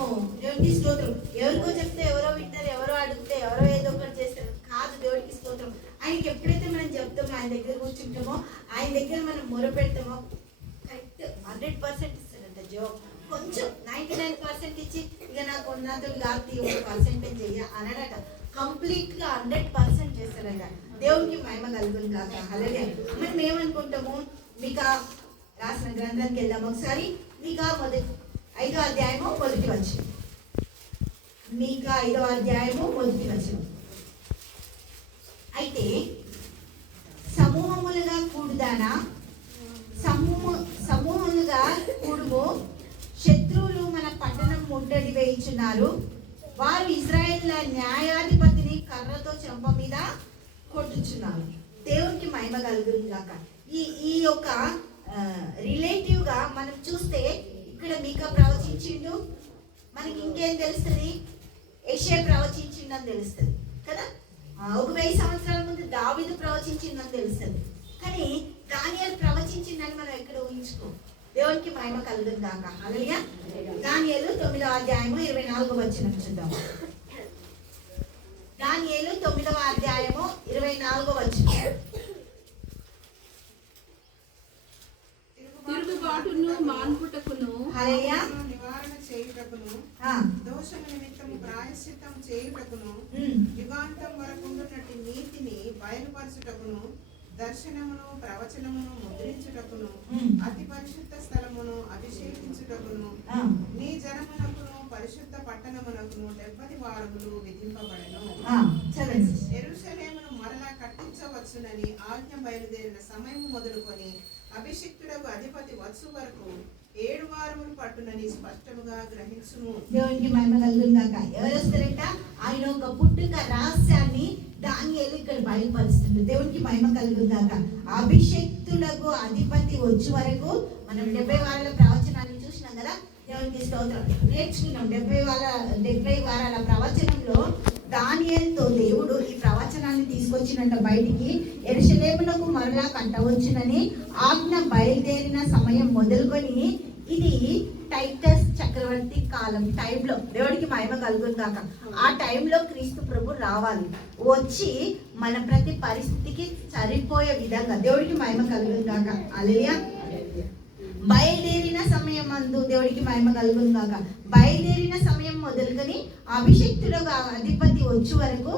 మనము దేవుడికి స్తోత్రం. ఎవరికో చెప్తే ఎవరో వింటారు, ఎవరో అడిగితే ఎవరో ఏదో ఒకటి చేస్తారు. కాదు, దేవుడికి స్తోత్రం. ఆయనకి ఎప్పుడైతే మనం చెప్తామో, ఆయన దగ్గర కూర్చుంటామో, ఆయన దగ్గర మనం మొరపెడతామో కరెక్ట్ 100% ఇస్తాడంట జవాబు. కొంచెం 99% ఇచ్చి ఇక నాకు ఉన్నతో కాదు 1% చెయ్య అనడట. కంప్లీట్గా 100% చేస్తాడంట. దేవునికి మహిమ కలుగును కాక. అలాగే మనం ఏమనుకుంటాము, మీకా రాసిన గ్రంథానికి వెళ్దాం ఒకసారి. మీకా 5వ అధ్యాయము 1వ వచనం. మీకా 5వ అధ్యాయము 1వ వచనం. అయితే సమూహములుగా కూడుదానా, సమూహములుగా కూడుము, శత్రువులు మన పట్టణం ముట్టడి వేయించున్నారు. వారు ఇశ్రాయేళ్ల న్యాయాధిపతిని కర్రతో చెంప మీద కొట్టుచున్నారు. దేవునికి మహిమ కలుగును గాక. ఈ యొక్క రిలేటివ్గా మనం చూస్తే ఇక్కడ మీకా ప్రవచించిండు, మనకి ఇంకేం తెలుస్తుంది, యెషయా ప్రవచించిండని తెలుస్తుంది కదా. 1000 సంవత్సరాల ముందు దావీదు ప్రవచించిందని తెలుస్తుంది. కానీ దానియేలు ప్రవచించిందని మనం ఎక్కడ ఊహించుకో. దేవునికి మహిమ కలుగును గాక. హల్లెలూయా. దానియేలు 9వ అధ్యాయము 24వ వచనం చూద్దాం. దానియేలు 9వ అధ్యాయము 24వ వచనం. తిరుగుబాటును మాన్పుటకును హల్లెలూయా నివారణ చేయుటకును దోషము నిమిత్తము ప్రాయశ్చిత్తం చేయుటకును యుగాంతం వరకు ఉన్నటి నీతిని బయలుపరచుటకును దర్శనమును ప్రవచనమును ముద్రించుటకును అతి పరిశుద్ధ స్థలమును అభిషేకించుటకును నీ జనమునకును పరిశుద్ధ పట్టణమునకును 70 వారములు విధింపబడెను. యెరూషలేమును మరలా కట్టించవచ్చునని ఆజ్ఞ బయలుదేరిన సమయం మొదలుకొని అభిషిక్తుడకు అధిపతి వచ్చు వరకు 7 వారములు పట్టునని స్పష్టముగా గ్రహించుము. దేవునికి మహిమ కలుగును గాక. ఎవరు వస్తారంట? ఆయన ఒక పుట్టుక రహస్యాన్ని దానియేలు ఇక్కడ బయలుపరుస్తుంది. దేవునికి మహిమ కలుగును గాక. అభిషిక్తుడకు అధిపతి వచ్చే వరకు మనం 70 వారాల ప్రవచనాన్ని చూసినాం కదా. దేవునికి స్తోత్రం. నేర్చుకున్నాం 70 వారాల ప్రవచనంలో దానియేలుతో దేవుడు ఈ ప్రవచనాన్ని తీసుకొచ్చినట్ట బయటికి. యెరూషలేమునకు మరలా కట్టవచ్చునని ఆజ్ఞ బయలుదేరిన సమయం మొదలుకొని ఇది టైటస్ చక్రవర్తి కాలం టైంలో, దేవుడికి మహిమ కలుగును గాక. ఆ టైంలో క్రీస్తు ప్రభు రావాలి, వచ్చి మన ప్రతి పరిస్థితికి సరిపోయే విధంగా దేవుడికి మహిమ కలుగును గాక. హల్లెలూయా. బయలుదేరిన సమయం అందు దేవుడికి మహిమ కలుగును గాక. బయలుదేరిన సమయం మొదలుకొని అభిషిక్తుడుగా అధిపతి వచ్చే వరకు